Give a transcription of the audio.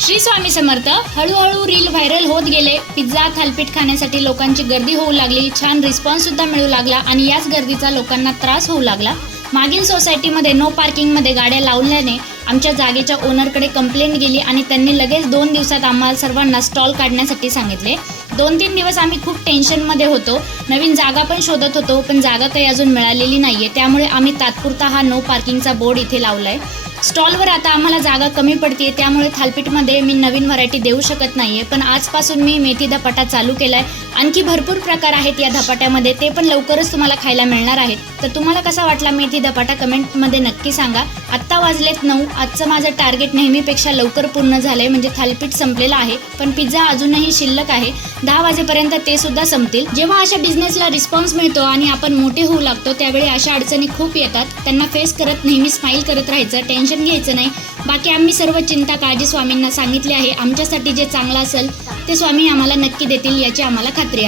श्री स्वामी समर्थ. हळूहळू reel viral होत गेले. पिझ्झा थालपीठ खाण्यासाठी लोकांची गर्दी होऊ लागली. छान रिस्पॉन्स सुद्धा मिळू लागला आणि याच गर्दीचा लोकांना त्रास होऊ लागला. मागील सोसायटीमध्ये नो पार्किंगमध्ये गाड्या लावल्याने आमच्या जागेच्या ओनरकडे कंप्लेंट गेली आणि त्यांनी लगेच 2 दिवसात आम्हाला सर्वांना स्टॉल काढण्यासाठी सांगितले. 2-3 दिवस आम्ही खूप टेन्शनमध्ये होतो. नवीन जागा पण शोधत होतो, पण जागा काही अजून मिळालेली नाही आहे. त्यामुळे आम्ही तात्पुरता हा नो पार्किंगचा बोर्ड इथे लावला आहे. स्टॉलवर आता आम्हाला जागा कमी पडते, त्यामुळे थालपीठमध्ये मी नवीन व्हरायटी देऊ शकत नाही आहे. पण आजपासून मी मेथी धपाटा चालू केला आहे. आणखी भरपूर प्रकार आहेत या धपाट्यामध्ये, ते पण लवकरच तुम्हाला खायला मिळणार आहेत. तर तुम्हाला कसा वाटला मेथी धपाटा कमेंटमध्ये नक्की सांगा. आत्ता वाजलेत 9. आजचं माझं टार्गेट नेहमीपेक्षा लवकर पूर्ण झालं आहे, म्हणजे थालपीठ संपलेलं आहे. पण पिझ्झा अजूनही शिल्लक आहे. 10 वाजेपर्यंत ते सुद्धा संपतील. जेव्हा अशा बिझनेसला रिस्पॉन्स मिळतो आणि आपण मोठे होऊ लागतो, त्यावेळी अशा अडचणी खूप येतात. त्यांना फेस करत नेहमी स्माईल करत राहायचं, टेन्शन घ्यायचं नाही. बाकी आम्ही सर्व चिंता काळजी स्वामींना सांगितली आहे. आमच्यासाठी जे चांगलं असेल ते स्वामी आम्हाला नक्की देतील, याची आम्हाला खात्री आहे.